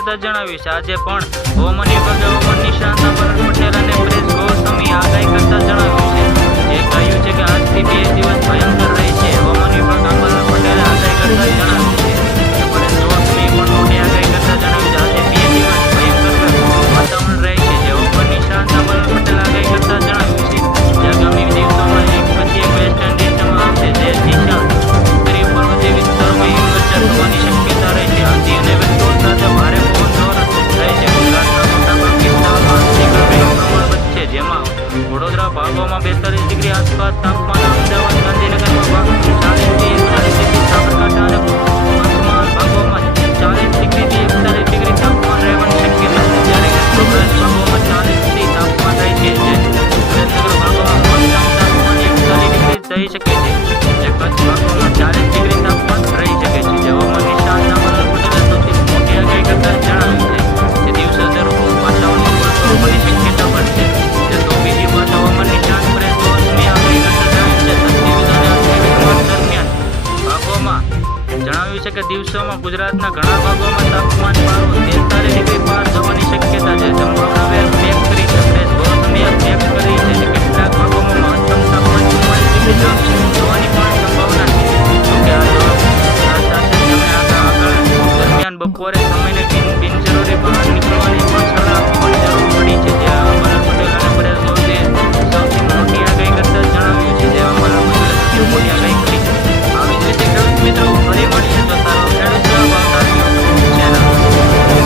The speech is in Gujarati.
કરતા જણાવ્યું છે. આજે પણ હવામાન વિભાગે હવામાન નિષ્ણાત અમરલ પટેલ અને પરેશ ગોસ્વામી આગાહી કરતા જણાવ્યું છે. જે કહ્યું છે કે આજથી 2 દિવસ ભયંકર રહેશે. હવામાન વિભાગ અમરલ પટેલે આગાહી કરતા જણાવ્યું છે કે પરેશ ગોસ્વામીએ પણ મોટી આગાહી કરતા જણાવ્યું છે આજે 2 દિવસ ભયંકર વાતાવરણ રહેશે. જે હવામાન નિષ્ણાત અમરલ પટેલ આગાહી કરતા જણાવ્યું છે કે આગામી દિવસોમાં એક પછી એક વેસ્ટર્ન ડિસ્ટર્બન્સ આવશે. જે દિશા ઉત્તરી પર્વતીય વિસ્તારોમાં હિમવર્ષા થવાની શક્યતા રહેશે. આંધી અને વીજળી સાથે ભારે પવન રહેશે. ગુજરાતના મોટાભાગના વિસ્તારોમાં આજથી ગરમીનું પ્રમાણ વધશે. જેમાં વડોદરા ભાગોમાં 42 ડિગ્રી આસપાસ તાપમાન, અમદાવાદ, ગાંધીનગરમાં 40 થી 41 ડિગ્રી, સાબરકાંઠા અને પંચમહાલ ભાગોમાં 40 ડિગ્રીથી 41 ડિગ્રી તાપમાન રહેવાની શક્યતા છે. જ્યારે કે સૌરાષ્ટ્ર ભાગોમાં 40 થી તાપમાન રહેશે. જે સુરેન્દ્રનગર ભાગોમાં મહત્તમ તાપમાન 41 ડિગ્રી થઈ શકે છે. જે કચ્છ ભાગોમાં 40 ડિગ્રી તાપમાન રહી શકે છે. જે હવામાન નિષ્ણાત અમરલ પટેલે સૌથી મોટી આગાહી કરતા જણાવ્યું છે કે દિવસે દરરોજ વાતાવરણમાં પલટો હોવાની શક્યતા પણ છે. તો બીજી બાજુ હવામાન નિષ્ણાત પરેશ ગોસ્વામી આગાહી કરતા જણાવ્યું છે દરમિયાન ભાગોમાં જણાવ્યું છે કે દિવસોમાં ગુજરાતના